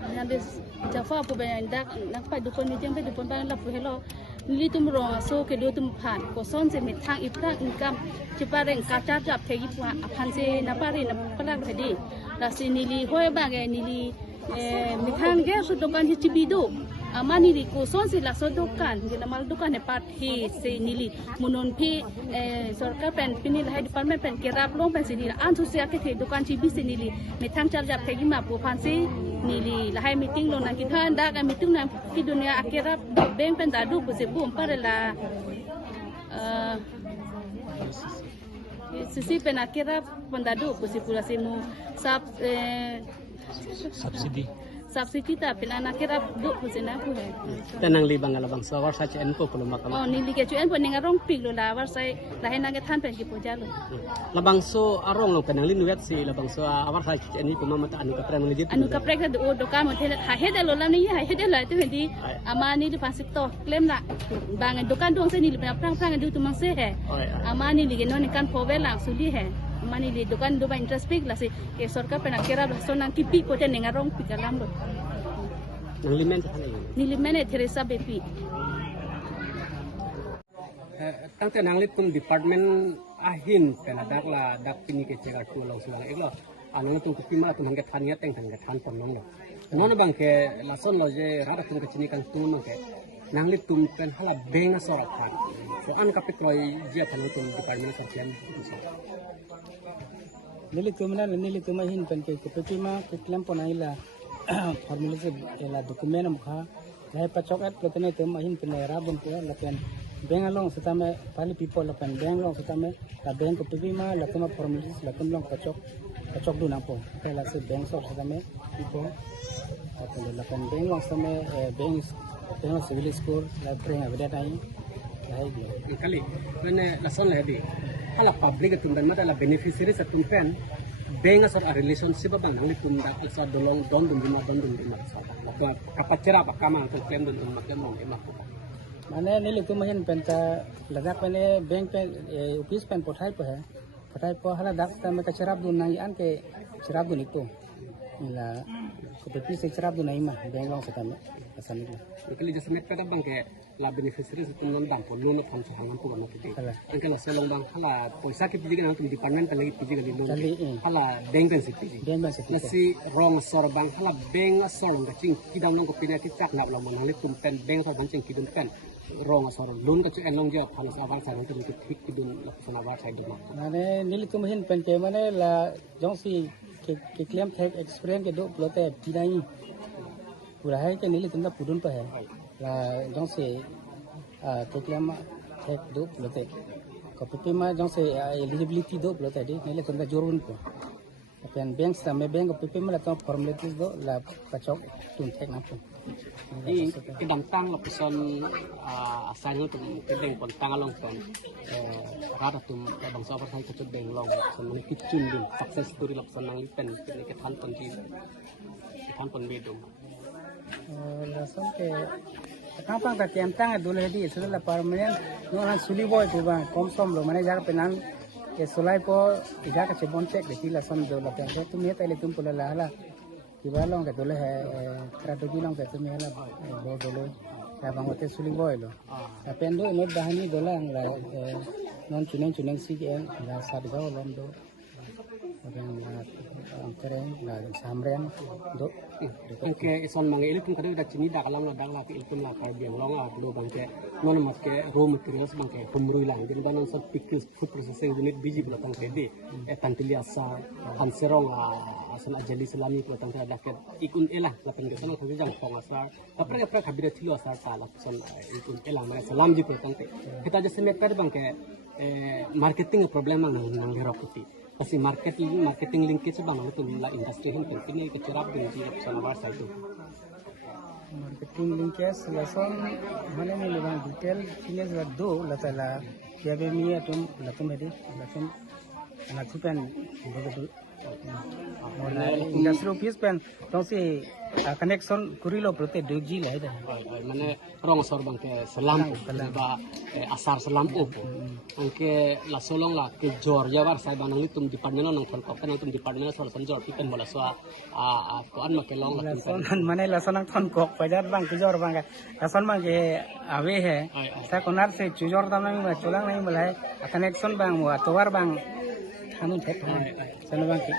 Nanti Java apa banyak dak nak pai dukun ni jam pai dukun banyak lah hello nili tum rong so ke do tum phan ko son se mit thang ipra income chipa reng kacha jap thegi pua aphan se na pare na pala khadi la si nili hoi ba ge nili mit thang ge so dokan hi chibido amani ri ko son se la so dokan ge na mal dokan ne pat hi se nili munon phi sarkar pen pinil hai department pen kerap long pen se nili an so se ke the dokan chibi se nili mit thang chap jap thegi ma pu phan se nili lahai meeting lo na kita anda ka meeting na ki dunia akhirat bank pen dadu bu se bu para la sisi pen akhirat pen dadu bu se pula semu subsidi ta pen akhirat du bu se na ku hai tenang li bang alabang so war sa chen ko puluma kama oh nili ke chuen pen ngarong pik lo la war sai lahai na ke than pen ki puja lo labang so arong lo tenang li nuet si labang so awar sa chen ni kuma mata anu ka prang li anu ka prek da o doka mo thela ha hede lo lam ni ha hede la tu di amani di pasik to claim la bang dokan dong se ni le prang prang du tu mang se hai amani li no ni kan pove la suli hai amani li dokan do ba interest pik la se ke sarkar pen akira la so nang kipi ko te ngarong pik alam lo nang limen sa ni limen e Teresa Bepi tang te nang li tum department ahin kana dak la dak pini ke chegar tu lo sulang eglo anu tu ku pima tu hangge thania teng hangge than pon nong lo non bang ke la son lo je rada tum ke chini kan tu mang ke nang li tum pen hala benga sora phan so an kapit roi je than tum department sa chen nili tum hin pen ke pima ke klem pon ai la formula se la document am kha lai pachok at plotene tum hin pen ra bun ke la pen bank along setame pali people la pen bank long setame la bank ko pima la tuma formula la tum long pachok du napo ke la se bank so setame people apen la pen bank long setame bank civil school la bring avida tai lai dia kali pene la son le di hala public tum dan mata la beneficiary sa tum pen bank asor a relationship bang nang tum dak sa dolong don dum dima sa la kapachera pa kama to claim dun ma emak ko माने नीले तुम हिन पेंटा लगा पने बैंक पे office pen पठाई पे हला दाक तमे का शराब दु नहीं आन के शराब दु निको नीला को पे से शराब दु नहीं मा बैंक लों से तमे असन निकला kali jasa met pada bang ke la beneficiary sa tum bang ko loan thon sa hangan ko ma ti angka la selong bang hala poisa ki piji kan tum department pa lagi piji gali loan hala bank ben si piji nasi wrong sor bang hala bank sor ga ching kidam long ko pina ki chak na lo man hale tum pen bank sor ching kidun pen wrong sor loan ka ching long je phala sa bang sa tum ki thik kidun la sa na war sai du माने नीले तुम हिन पेन के माने ला जोंसी के क्लेम थे एक्सपीरियंस के दो प्लोते पिनाई पूरा है के नीले तुम दा पुडुन पे है ला जोंसी के क्लेम थे दो प्लोते कॉपी में जोंसी एलिजिबिलिटी दो प्लोते दी नीले तुम दा जोरुन को अपन बैंक सा में बैंक कॉपी में ला तो फॉर्मेलिटीज दो ला पचok तुम थे ना तो ki dam tang la person asal tum ki deng pon tang along pon rada tum bang sa sai ko deng long so ni ki chun din success story la person nang pen ni ke than pon be dum la son ke kapang ka kem tang dule di so la permanent no han suli boy tu ba kom som lo mane jar penan ke sulai po iga ka chebon tek de la son do la pe tu me tele tum pula la kiba long ke dole hai strategi long ke tu me la bo dole ya bang ote suli boy lo tapi ando no bahani dole ang la non chuneng si ke la sa ga lom do orang keren la samren do ke ison mang ele tum kada da chini da kalang la dang la ke ilpun la kar biang long la do bang ke non mat ke raw materials bang ke humrui lang din danon sa pickles food processing unit biji bla tang ke de tantili asa hanserong asan ajali salami ko tang da ke ikun ela la pen ke sana ko jang khong asa apra khabira thilo asa ta la son ikun ela mane salam ji ko tang ke kita je semet kar bang ke marketing problem nang hero puti pasti marketing linkage bang itu la industri hin penting ke cerap din ji sanawar sa itu marketing linkage la son mane ni lebang detail chines la do la tala ya be mi atum la tum hedi la tum na tupen begitu industri office pen tosi connection kurilo prote doji lah itu মানে রং সর বাংকে সালাম বা asar salam up angke la solong la ke jor ya war sai banang litum department nang thol kok kan tum department sol san jor pikan bola so ko an ma ke long la lasonan mane lasonan thon kok pajar bang kujor bang lason bang ke ave hai sa konar se chujor dam nang ma cholang nang malai connection bang wa towar bang thanun thek sana bang ke